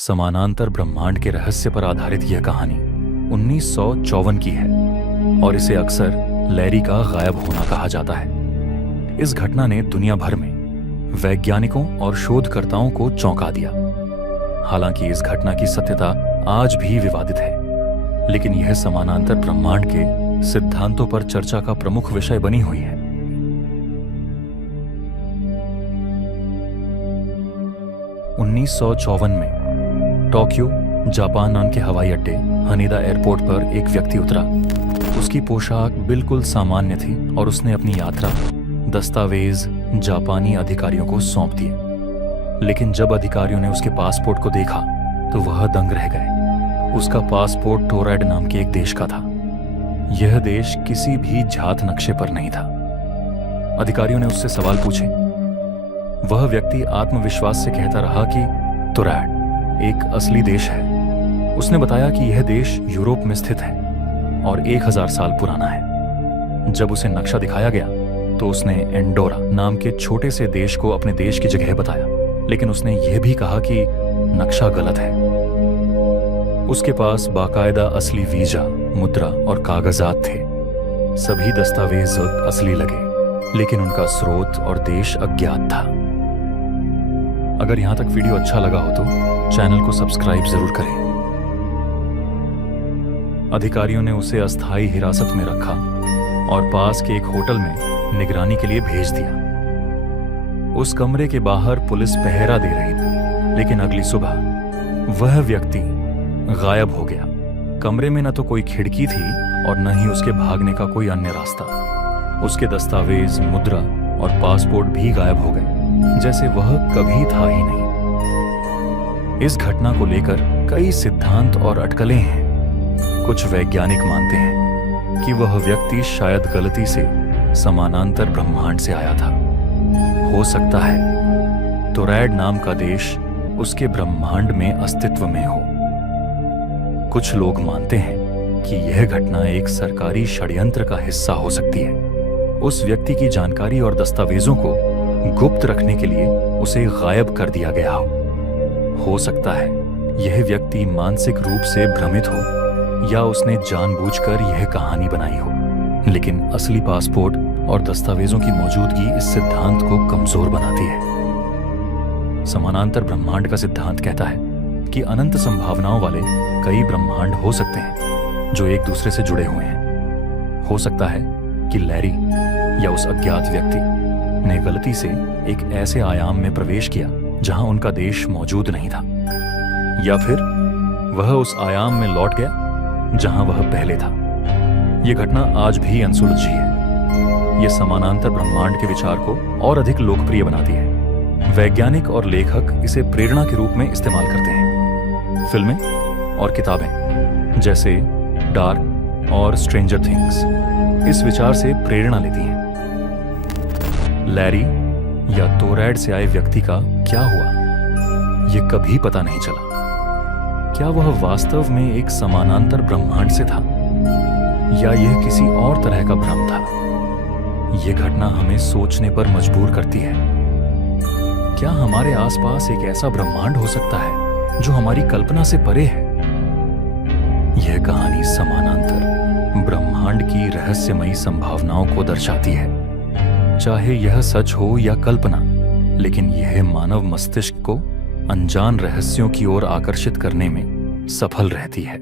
समानांतर ब्रह्मांड के रहस्य पर आधारित यह कहानी 1954 की है और इसे अक्सर लैरी का गायब होना कहा जाता है। इस घटना ने दुनिया भर में वैज्ञानिकों और शोधकर्ताओं को चौंका दिया। हालांकि इस घटना की सत्यता आज भी विवादित है, लेकिन यह समानांतर ब्रह्मांड के सिद्धांतों पर चर्चा का प्रमुख विषय बनी हुई है। उन्नीस में टोक्यो, जापान नाम के हवाई अड्डे हनेदा एयरपोर्ट पर एक व्यक्ति उतरा। उसकी पोशाक बिल्कुल सामान्य थी और उसने अपनी यात्रा दस्तावेज जापानी अधिकारियों को सौंप दिए। लेकिन जब अधिकारियों ने उसके पासपोर्ट को देखा तो वह दंग रह गए। उसका पासपोर्ट टोरैड नाम के एक देश का था। यह देश किसी भी जात नक्शे पर नहीं था। अधिकारियों ने उससे सवाल पूछे। वह व्यक्ति आत्मविश्वास से कहता रहा कि टोरैड एक असली देश है। उसने बताया कि यह देश यूरोप में स्थित है और 1000 साल पुराना है। जब उसे नक्शा दिखाया गया तो उसने एंडोरा नाम के छोटे से देश को अपने देश की जगह बताया, लेकिन उसने यह भी कहा कि नक्शा गलत है। उसके पास बाकायदा असली वीजा, मुद्रा और कागजात थे। सभी दस्तावेज असली लगे, लेकिन उनका स्रोत और देश अज्ञात था। अगर यहां तक वीडियो अच्छा लगा हो तो चैनल को सब्सक्राइब जरूर करें। अधिकारियों ने उसे अस्थायी हिरासत में रखा और पास के एक होटल में निगरानी के लिए भेज दिया। उस कमरे के बाहर पुलिस पहरा दे रही थी, लेकिन अगली सुबह वह व्यक्ति गायब हो गया। कमरे में न तो कोई खिड़की थी और न ही उसके भागने का कोई अन्य रास्ता। उसके दस्तावेज, मुद्रा और पासपोर्ट भी गायब हो गए, जैसे वह कभी था ही नहीं। इस घटना को लेकर कई सिद्धांत और अटकलें हैं। कुछ वैज्ञानिक मानते हैं कि वह व्यक्ति शायद गलती से समानांतर ब्रह्मांड से आया था। हो सकता है टोरैड नाम का देश उसके ब्रह्मांड में अस्तित्व में हो। कुछ लोग मानते हैं कि यह घटना एक सरकारी षड्यंत्र का हिस्सा हो सकती है। उस व्यक्ति की जानकारी और दस्तावेजों को गुप्त रखने के लिए उसे गायब कर दिया गया हो सकता है यह व्यक्ति मानसिक रूप से भ्रमित हो या उसने जानबूझकर यह कहानी बनाई हो। लेकिन असली पासपोर्ट और दस्तावेजों की मौजूदगी इस सिद्धांत को कमजोर बनाती है। समानांतर ब्रह्मांड का सिद्धांत कहता है कि अनंत संभावनाओं वाले कई ब्रह्मांड हो सकते हैं जो एक दूसरे से जुड़े हुए हैं। हो सकता है कि लैरी या उस अज्ञात व्यक्ति ने गलती से एक ऐसे आयाम में प्रवेश किया जहां उनका देश मौजूद नहीं था, या फिर वह उस आयाम में लौट गया जहां वह पहले था। यह घटना आज भी अनसुलझी है। यह समानांतर ब्रह्मांड के विचार को और अधिक लोकप्रिय बनाती है। वैज्ञानिक और लेखक इसे प्रेरणा के रूप में इस्तेमाल करते हैं। फिल्में और किताबें जैसे डार्क और स्ट्रेंजर थिंग्स इस विचार से प्रेरणा लेती हैं। लैरी या टोरैड से आए व्यक्ति का क्या हुआ, यह कभी पता नहीं चला। क्या वह वास्तव में एक समानांतर ब्रह्मांड से था या यह किसी और तरह का भ्रम था? यह घटना हमें सोचने पर मजबूर करती है। क्या हमारे आसपास एक ऐसा ब्रह्मांड हो सकता है जो हमारी कल्पना से परे है? यह कहानी समानांतर ब्रह्मांड की रहस्यमयी संभावनाओं को दर्शाती है। चाहे यह सच हो या कल्पना, लेकिन यह मानव मस्तिष्क को अनजान रहस्यों की ओर आकर्षित करने में सफल रहती है।